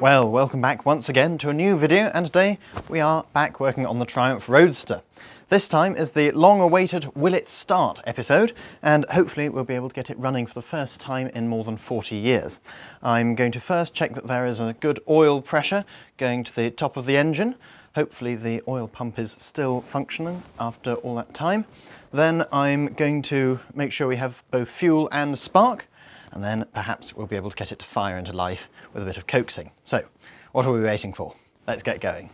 Well, welcome back once again to a new video, and today we are back working on the Triumph Roadster. This time is the long-awaited Will It Start episode, and hopefully we'll be able to get it running for the first time in more than 40 years. I'm going to first check that there is a good oil pressure going to the top of the engine. Hopefully the oil pump is still functioning after all that time. Then I'm going to make sure we have both fuel and spark, and then perhaps we'll be able to get it to fire into life with a bit of coaxing. So, what are we waiting for? Let's get going.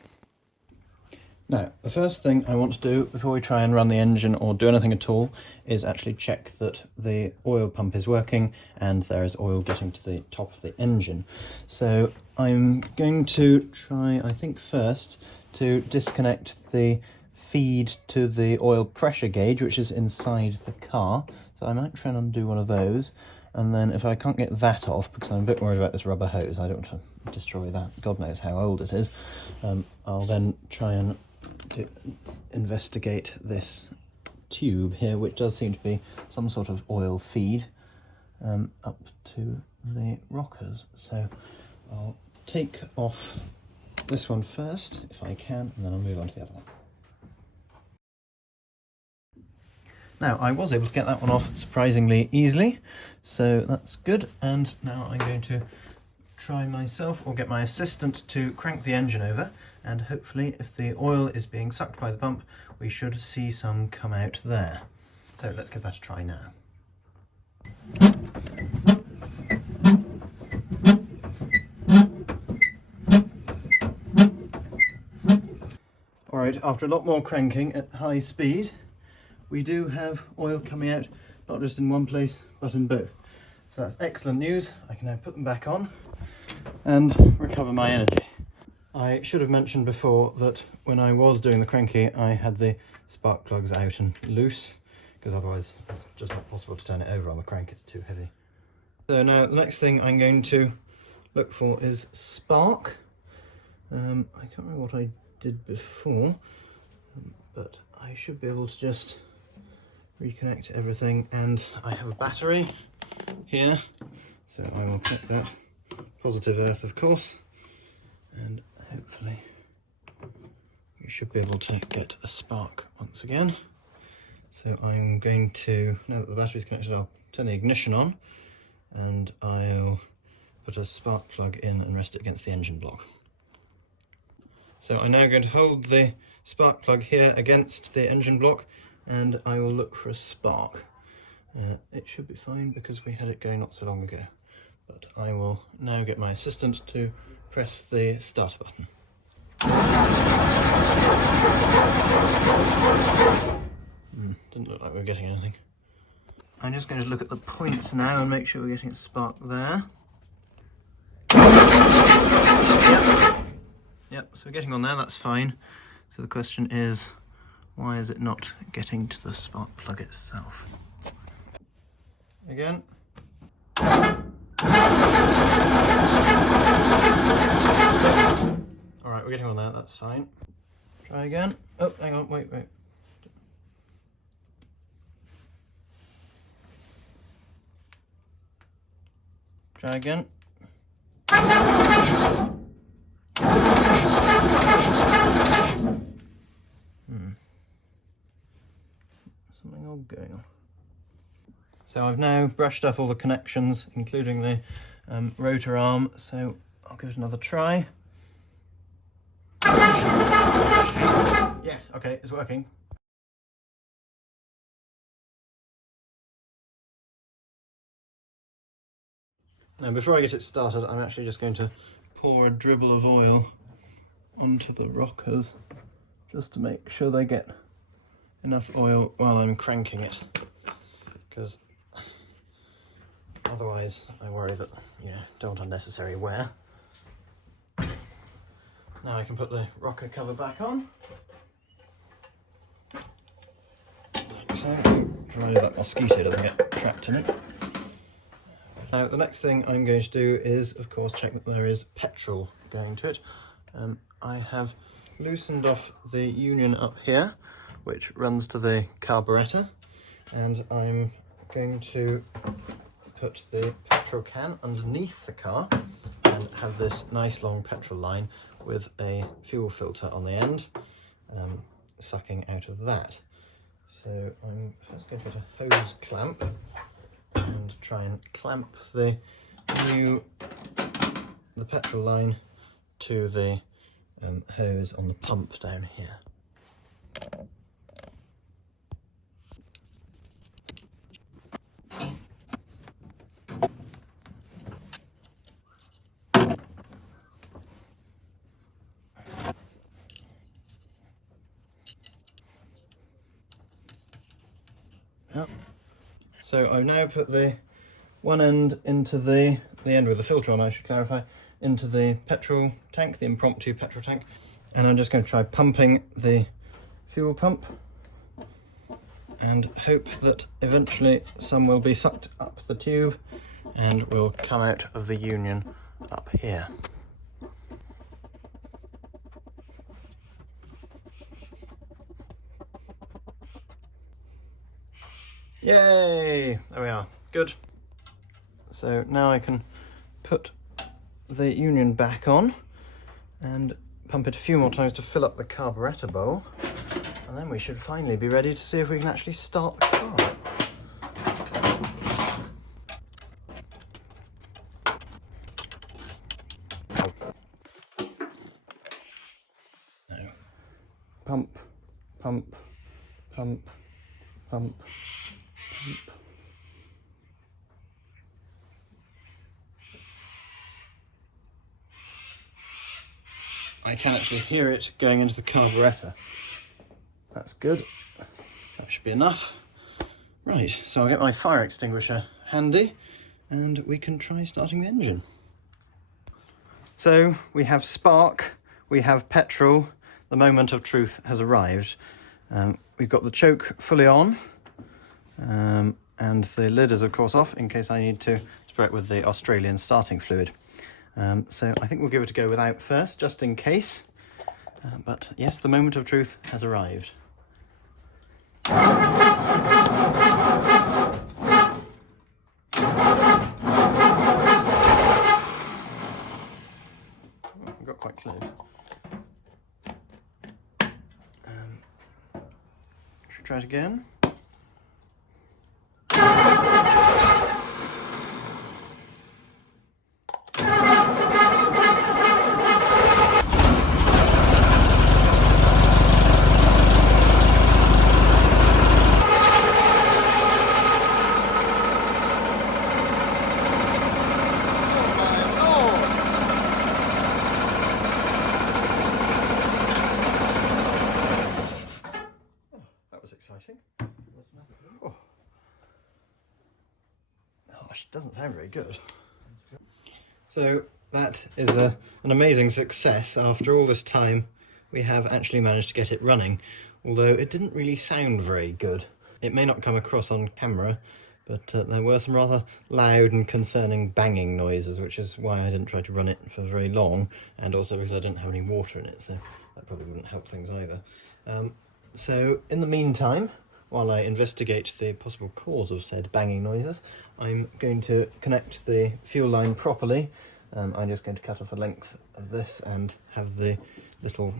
Now, the first thing I want to do before we try and run the engine or do anything at all is actually check that the oil pump is working and there is oil getting to the top of the engine. So I'm going to try, I think first, to disconnect the feed to the oil pressure gauge, which is inside the car. So I might try and undo one of those. And then if I can't get that off, because I'm a bit worried about this rubber hose, I don't want to destroy that, God knows how old it is, I'll then try and investigate this tube here, which does seem to be some sort of oil feed up to the rockers. So I'll take off this one first, if I can, and then I'll move on to the other one. Now, I was able to get that one off surprisingly easily, so that's good. And now I'm going to try myself, or get my assistant, to crank the engine over, and hopefully if the oil is being sucked by the pump, we should see some come out there. So let's give that a try now. Alright, after a lot more cranking at high speed, we do have oil coming out, not just in one place, but in both. So that's excellent news. I can now put them back on and recover my energy. I should have mentioned before that when I was doing the cranky, I had the spark plugs out and loose, because otherwise it's just not possible to turn it over on the crank, it's too heavy. So now the next thing I'm going to look for is spark. I can't remember what I did before, but I should be able to just reconnect everything, and I have a battery here, so I will check that. Positive earth, of course, and hopefully we should be able to get a spark once again. So I'm going to, now that the battery's connected, I'll turn the ignition on and I'll put a spark plug in and rest it against the engine block. So I'm now going to hold the spark plug here against the engine block, and I will look for a spark. It should be fine because we had it going not so long ago. But I will now get my assistant to press the starter button. Didn't look like we were getting anything. I'm just going to look at the points now and make sure we're getting a spark there. Yep, so we're getting on there, that's fine. So the question is, why is it not getting to the spark plug itself? Again. Alright, we're getting on there, that's fine. Try again. Oh, hang on, wait. Try again. Something odd going on. So I've now brushed up all the connections, including the rotor arm, so I'll give it another try. Yes, okay, it's working. Now before I get it started, I'm actually just going to pour a dribble of oil onto the rockers, just to make sure they get enough oil while I'm cranking it, because otherwise I worry that, don't want unnecessary wear. Now I can put the rocker cover back on, like so, provided that mosquito doesn't get trapped in it. Now the next thing I'm going to do is, of course, check that there is petrol going to it. I have loosened off the union up here, which runs to the carburettor, and I'm going to put the petrol can underneath the car and have this nice long petrol line with a fuel filter on the end, sucking out of that. So I'm first going to get a hose clamp and try and clamp the petrol line to the hose on the pump down here. Yep. So I've now put the one end into the end with the filter on, I should clarify, into the petrol tank, the impromptu petrol tank, and I'm just going to try pumping the fuel pump and hope that eventually some will be sucked up the tube and will come out of the union up here. Yay! There we are. Good. So now I can put the union back on and pump it a few more times to fill up the carburettor bowl, and then we should finally be ready to see if we can actually start the car. No. Pump, pump, pump, pump, pump. I can actually hear it going into the carburettor. That's good. That should be enough. Right, so I'll get my fire extinguisher handy and we can try starting the engine. So we have spark, we have petrol, the moment of truth has arrived. We've got the choke fully on, and the lid is of course off in case I need to spray it with the Australian starting fluid. So I think we'll give it a go without first, just in case. But yes, the moment of truth has arrived. I got quite close. Should we try it again? Exciting. Oh. Gosh, it doesn't sound very good. So that is an amazing success. After all this time, we have actually managed to get it running, although it didn't really sound very good. It may not come across on camera, but there were some rather loud and concerning banging noises, which is why I didn't try to run it for very long, and also because I didn't have any water in it, so that probably wouldn't help things either. So in the meantime, while I investigate the possible cause of said banging noises, I'm going to connect the fuel line properly. I'm just going to cut off a length of this and have the little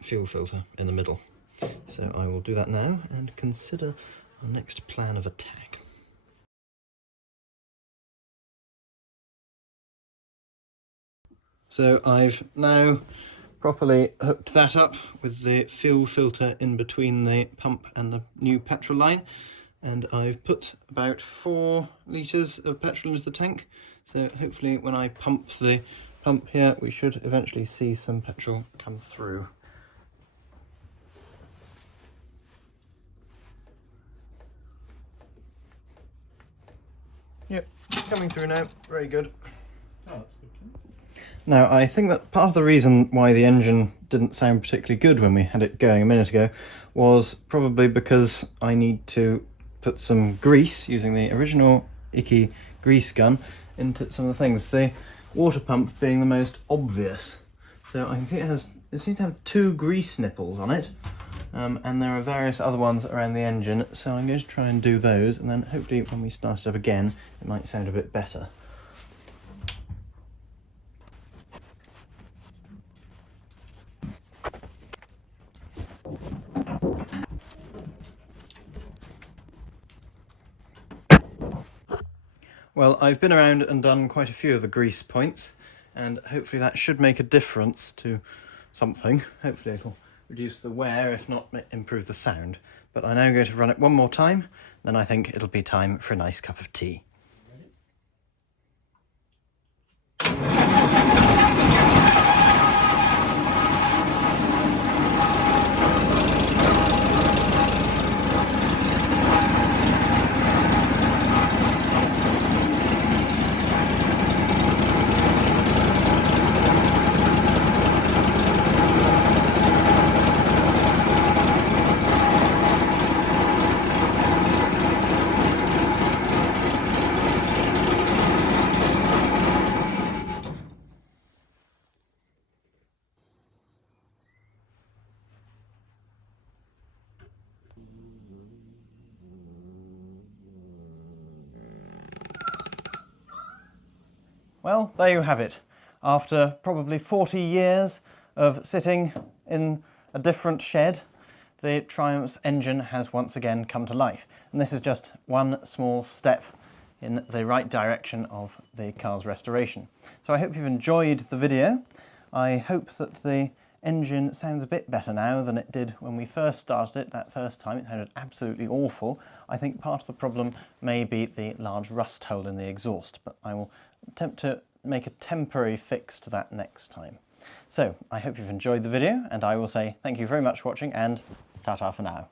fuel filter in the middle. So I will do that now and consider the next plan of attack. So I've now properly hooked that up with the fuel filter in between the pump and the new petrol line, and I've put about 4 litres of petrol into the tank, so hopefully when I pump the pump here we should eventually see some petrol come through. Yep, coming through now, very good. Oh, that's good too. Now, I think that part of the reason why the engine didn't sound particularly good when we had it going a minute ago was probably because I need to put some grease, using the original Icky grease gun, into some of the things. The water pump being the most obvious. So I can see it seems to have 2 grease nipples on it, and there are various other ones around the engine, so I'm going to try and do those, and then hopefully when we start it up again, it might sound a bit better. Well, I've been around and done quite a few of the grease points, and hopefully that should make a difference to something. Hopefully it'll reduce the wear, if not improve the sound. But I'm now going to run it one more time, then I think it'll be time for a nice cup of tea. Well, there you have it. After probably 40 years of sitting in a different shed, the Triumph's engine has once again come to life. And this is just one small step in the right direction of the car's restoration. So I hope you've enjoyed the video. I hope that the engine sounds a bit better now than it did when we first started it that first time. It sounded absolutely awful. I think part of the problem may be the large rust hole in the exhaust, but I will attempt to make a temporary fix to that next time. So I hope you've enjoyed the video, and I will say thank you very much for watching, and ta-ta for now.